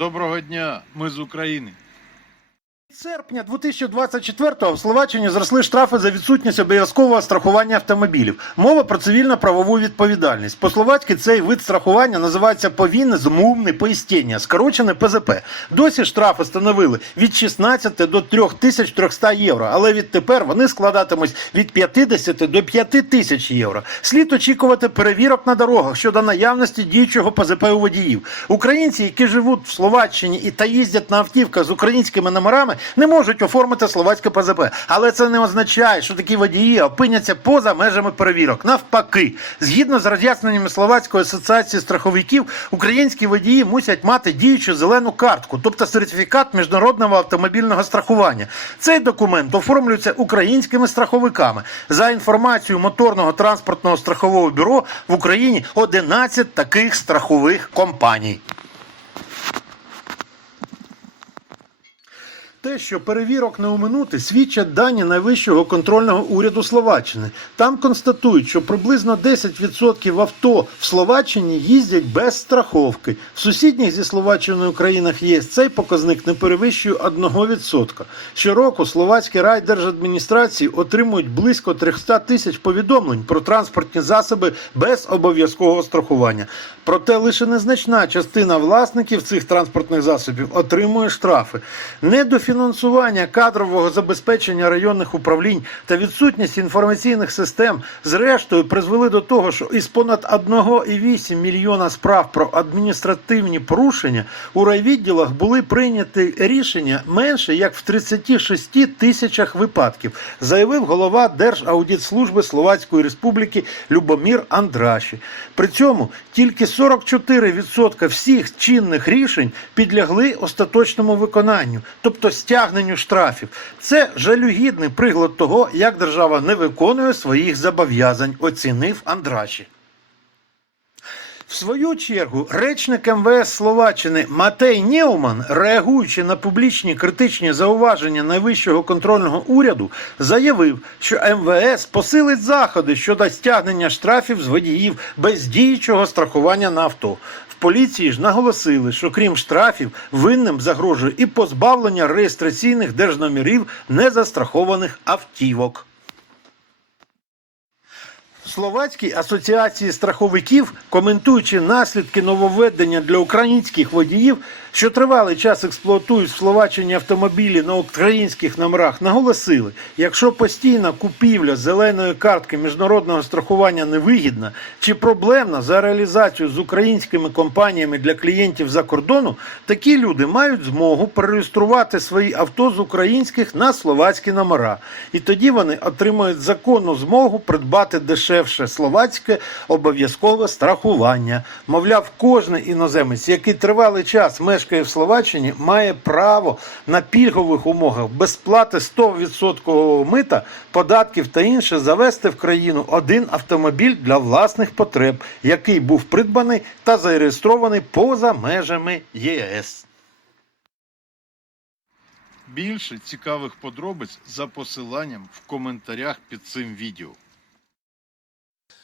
Доброго дня, ми з України. Серпня 2024-го в Словаччині зросли штрафи за відсутність обов'язкового страхування автомобілів. Мова про цивільно-правову відповідальність. По-словацьки цей вид страхування називається повінне зумовне поїстіння, скорочене ПЗП. Досі штрафи становили від 16 до 3300 євро, але відтепер вони складатимуть від 50 до 5000 євро. Слід очікувати перевірок на дорогах щодо наявності діючого ПЗП у водіїв. Українці, які живуть в Словаччині і та їздять на автівках з українськими номерами, не можуть оформити словацьке ПЗП. Але це не означає, що такі водії опиняться поза межами перевірок. Навпаки, згідно з роз'ясненнями Словацької асоціації страховиків, українські водії мусять мати діючу зелену картку, тобто сертифікат міжнародного автомобільного страхування. Цей документ оформлюється українськими страховиками. За інформацією моторного транспортного страхового бюро в Україні 11 таких страхових компаній. Те, що перевірок не оминути, свідчать дані найвищого контрольного уряду Словаччини. Там констатують, що приблизно 10% авто в Словаччині їздять без страховки. В сусідніх зі Словаччиною країнах ЄС цей показник не перевищує 1%. Щороку словацькі райдержадміністрації отримують близько 300 тисяч повідомлень про транспортні засоби без обов'язкового страхування. Проте лише незначна частина власників цих транспортних засобів отримує штрафи. Недофінансування кадрового забезпечення районних управлінь та відсутність інформаційних систем зрештою призвели до того, що із понад 1,8 мільйона справ про адміністративні порушення у райвідділах були прийняті рішення менше як в 36 тисячах випадків, заявив голова Держаудитслужби Словацької Республіки Любомір Андраші. При цьому тільки 44% всіх чинних рішень підлягли остаточному виконанню, тобто стягненню штрафів. Це жалюгідний приклад того, як держава не виконує своїх зобов'язань, оцінив Андраші. Свою чергу речник МВС Словаччини Матей Неуман, реагуючи на публічні критичні зауваження найвищого контрольного уряду, заявив, що МВС посилить заходи щодо стягнення штрафів з водіїв без діючого страхування на авто. В поліції ж наголосили, що крім штрафів, винним загрожує і позбавлення реєстраційних держномерів незастрахованих автівок. Словацькій асоціації страховиків, коментуючи наслідки нововведення для українських водіїв, що тривалий час експлуатують в Словаччині автомобілі на українських номерах, наголосили, якщо постійна купівля зеленої картки міжнародного страхування невигідна чи проблемна за реалізацію з українськими компаніями для клієнтів за кордону, такі люди мають змогу перереєструвати свої авто з українських на словацькі номера. І тоді вони отримають законну змогу придбати дешевше словацьке обов'язкове страхування. Мовляв, кожен іноземець, який тривалий час мешкає в Словаччині, має право на пільгових умовах без сплати 100% мита, податків та інше завести в країну один автомобіль для власних потреб, який був придбаний та зареєстрований поза межами ЄС. Більше цікавих подробиць за посиланням в коментарях під цим відео.